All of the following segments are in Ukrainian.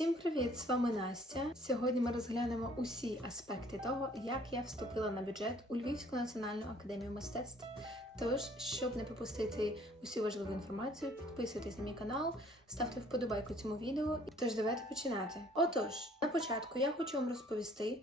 Всім привіт! З вами Настя. Сьогодні ми розглянемо усі аспекти того, як я вступила на бюджет у Львівську національну академію мистецтв. Тож, щоб не пропустити усю важливу інформацію, підписуйтесь на мій канал, ставте вподобайку цьому відео. Тож давайте починати. Отож, на початку я хочу вам розповісти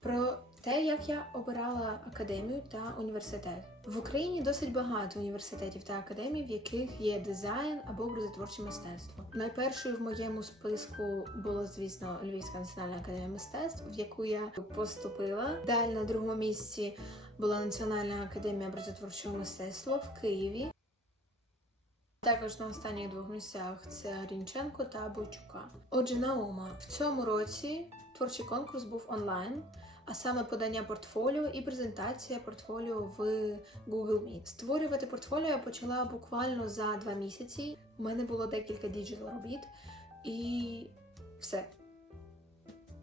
про те, як я обирала академію та університет. В Україні досить багато університетів та академій, в яких є дизайн або образотворче мистецтво. Найпершою в моєму списку було, звісно, Львівська національна академія мистецтв, в яку я поступила. Далі на другому місці була Національна академія образотворчого мистецтва в Києві. Також на останніх двох місцях це Рінченко та Бойчука. Отже, Наума в цьому році творчий конкурс був онлайн, а саме подання портфоліо і презентація портфоліо в Google Meet. Створювати портфоліо я почала буквально за два місяці. У мене було декілька діджитал робіт, і все.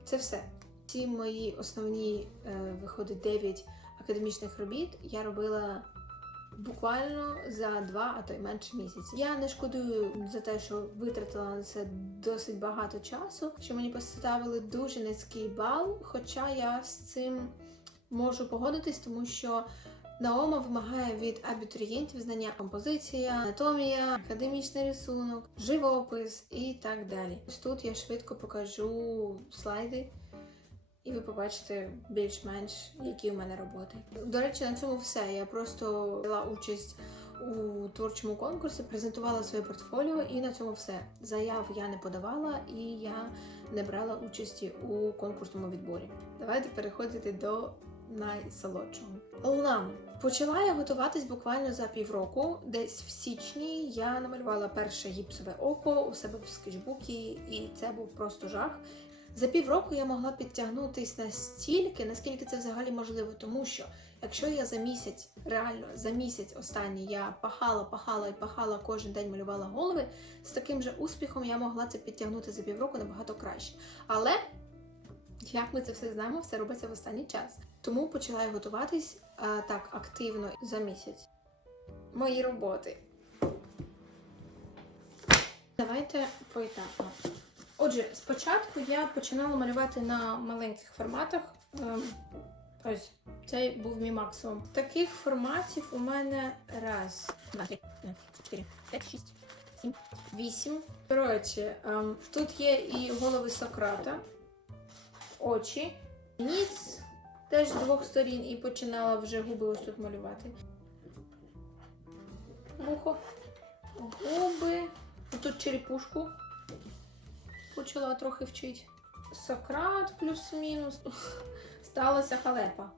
Це все. Ці мої основні е, виходить 9 академічних робіт я робила буквально за два, а то й менше місяців. Я не шкодую за те, що витратила на це досить багато часу, що мені поставили дуже низький бал, хоча я з цим можу погодитись, тому що Наома вимагає від абітурієнтів знання композиція, анатомія, академічний рисунок, живопис і так далі. Ось тут я швидко покажу слайди. І ви побачите більш-менш, які у мене роботи. До речі, на цьому все. Я просто взяла участь у творчому конкурсі, презентувала своє портфоліо, і на цьому все. Заяв я не подавала і я не брала участі у конкурсному відборі. Давайте переходити до найсолодшого. Лам. Почала я готуватись буквально за півроку. Десь в січні я намалювала перше гіпсове око у себе в скетчбукі, і це був просто жах. За півроку я могла підтягнутись настільки, наскільки це взагалі можливо, тому що якщо я за місяць, реально за місяць останній я пахала, пахала і пахала кожен день малювала голови, з таким же успіхом я могла це підтягнути за півроку набагато краще. Але як ми це все знаємо, все робиться в останній час. Тому почала я готуватись а, так активно за місяць. Мої роботи. Давайте поетапно. Отже, спочатку я починала малювати на маленьких форматах. Ем, Ось, цей був мій максимум. Таких форматів у мене раз, два, три, чотири, п'ять, шість, сім, вісім. Коротше, ем, тут є і голови Сократа, очі, ніц теж з двох сторін і починала вже губи ось тут малювати. Вухо, губи, тут черепушку почала трохи вчити. Сократ плюс-мінус. Сталася халепа.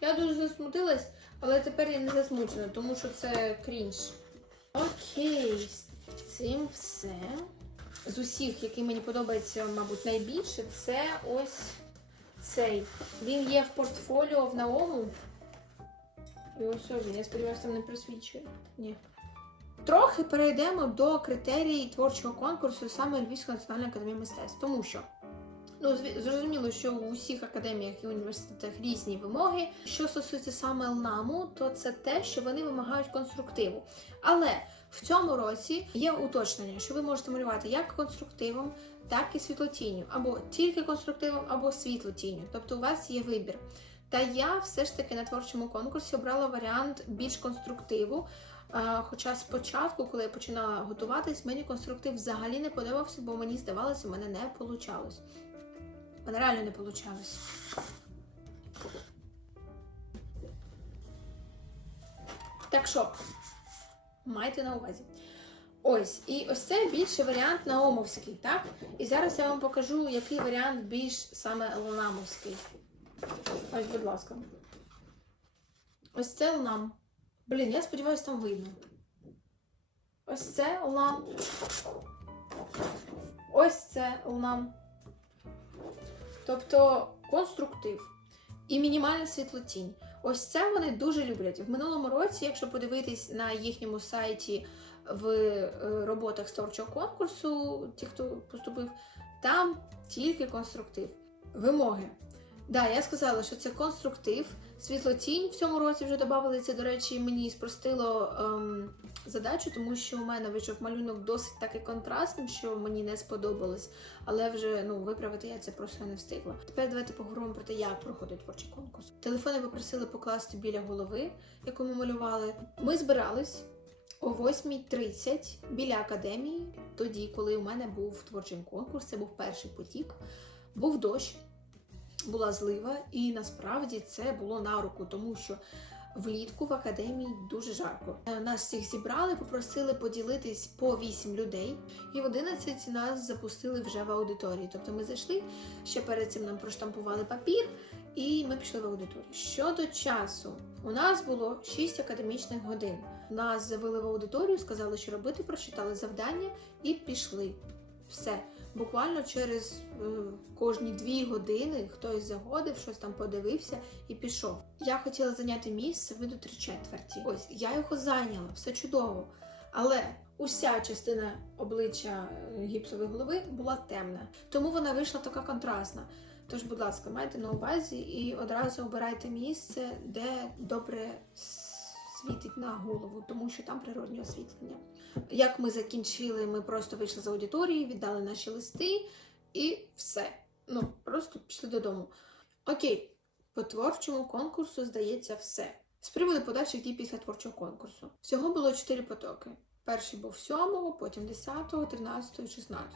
Я дуже засмутилась, але тепер я не засмучена, тому що це крінж. Окей, з цим все. З усіх, який мені подобається, мабуть, найбільше, це ось цей. Він є в портфоліо в Наому. І ось він. Я сподіваюся, там не просвічує. Ні. Трохи перейдемо до критерій творчого конкурсу саме Львівської національної академії мистецтв, тому що ну зрозуміло, що у всіх академіях і університетах різні вимоги. Що стосується саме ЛНАМу, то це те, що вони вимагають конструктиву. Але в цьому році є уточнення, що ви можете малювати як конструктивом, так і світлотінню, або тільки конструктивом, або світлотінню. Тобто у вас є вибір. Та я все ж таки на творчому конкурсі обрала варіант більш конструктиву. Хоча спочатку, коли я починала готуватись, мені конструктив взагалі не подобався, бо мені здавалося, у мене не вийшло. У мене реально не вийшло. Так що, майте на увазі. Ось, і ось це більше варіант наомовський, так? І зараз я вам покажу, який варіант більш саме ланамовський. Ось, будь ласка. Ось це ланам. Блін, я сподіваюся, там видно. Ось це лам. Ось це лам. Тобто конструктив і мінімальна світлотінь. Ось це вони дуже люблять. В минулому році, якщо подивитись на їхньому сайті в е, роботах творчого конкурсу, ті, хто поступив, там тільки конструктив. Вимоги. Да, я сказала, що це конструктив, Світло-тінь в цьому році вже додали. Це, до речі, мені спростило ем, задачу, тому що у мене вийшов малюнок досить таки контрастним, що мені не сподобалось. Але вже ну виправити я це просто не встигла. Тепер давайте поговоримо про те, як проходить творчий конкурс. Телефони попросили покласти біля голови, яку ми малювали. Ми збирались о 8.30 біля академії, тоді, коли у мене був творчий конкурс, це був перший потік. Був дощ, була злива, і насправді це було на руку, тому що влітку в академії дуже жарко. Е, Нас всіх зібрали, попросили поділитись по 8 людей, і в 11 нас запустили вже в аудиторії. Тобто ми зайшли, ще перед цим нам проштампували папір, і ми пішли в аудиторію. Щодо часу, у нас було 6 академічних годин. Нас завели в аудиторію, сказали, що робити, прочитали завдання і пішли. Все. Буквально через е, кожні дві години хтось загодив, щось там подивився і пішов. Я хотіла зайняти місце виду три четверті. Ось я його зайняла, все чудово. Але уся частина обличчя е, гіпсової голови була темна, тому вона вийшла така контрастна. Тож, будь ласка, майте на увазі і одразу обирайте місце, де добре світить на голову, тому що там природнє освітлення. Як ми закінчили, ми просто вийшли з аудиторії, віддали наші листи і все. Ну, просто пішли додому. Окей, по творчому конкурсу здається все. З приводу подальших дій після творчого конкурсу. Всього було 4 потоки. Перший був 7, потім 10, 13 і 16.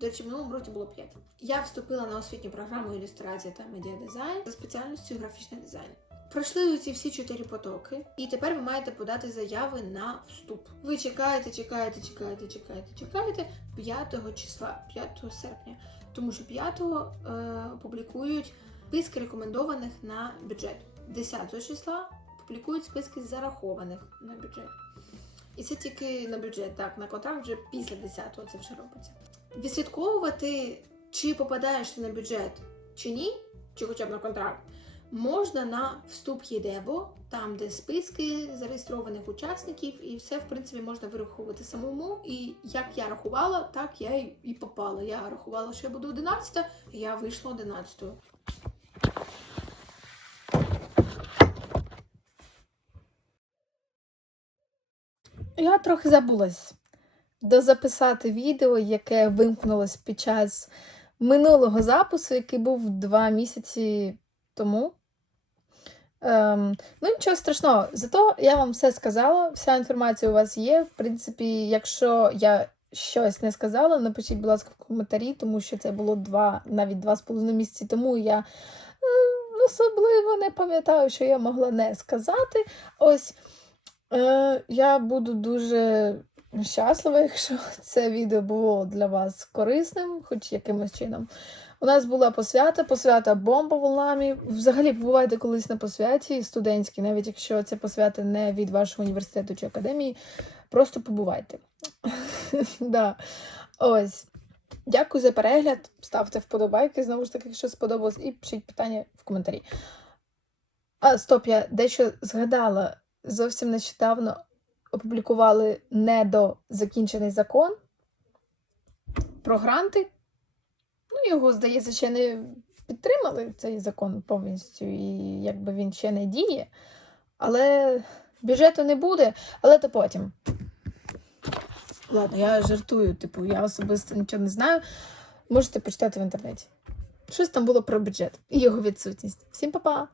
До речі, в минулому році було 5. Я вступила на освітню програму ілюстрація та медіадизайн за спеціальністю графічний дизайн. Пройшли ці всі чотири потоки, і тепер ви маєте подати заяви на вступ. Ви чекаєте, чекаєте, чекаєте, чекаєте, чекаєте 5 числа, 5 серпня, тому що 5 е, публікують списки рекомендованих на бюджет. 10 числа публікують списки зарахованих на бюджет. І це тільки на бюджет, так, на контракт вже після 10-го це вже робиться. Відслідковувати, чи попадаєш ти на бюджет чи ні, чи хоча б на контракт, можна на вступ ЄДЕБО, там, де списки зареєстрованих учасників, і все, в принципі, можна вираховувати самому. І як я рахувала, так я і- і попала. Я рахувала, що я буду 11, я вийшла 11. Я трохи забулась дозаписати відео, яке вимкнулось під час минулого запису, який був два місяці тому. Ем, ну, нічого страшного, зато я вам все сказала, вся інформація у вас є. В принципі, якщо я щось не сказала, напишіть, будь ласка, в коментарі, тому що це було два, навіть два з половиною місяці тому. Я е, особливо не пам'ятаю, що я могла не сказати. Ось. Е, я буду дуже щаслива, якщо це відео було для вас корисним, хоч якимось чином. У нас була посвята, посвята бомба в ламі. Взагалі побувайте колись на посвяті студентській, навіть якщо це посвята не від вашого університету чи академії, просто побувайте. да. Ось. Дякую за перегляд. Ставте вподобайки, знову ж таки, якщо сподобалось, і пишіть питання в коментарі. А, стоп, я дещо згадала. Зовсім нещодавно опублікували недозакінчений закон про гранти. Ну, його, здається, ще не підтримали цей закон повністю, і якби він ще не діє. Але бюджету не буде, але то потім. Ладно, я жартую, типу, я особисто нічого не знаю. Можете почитати в інтернеті. Щось там було про бюджет і його відсутність. Всім па-па!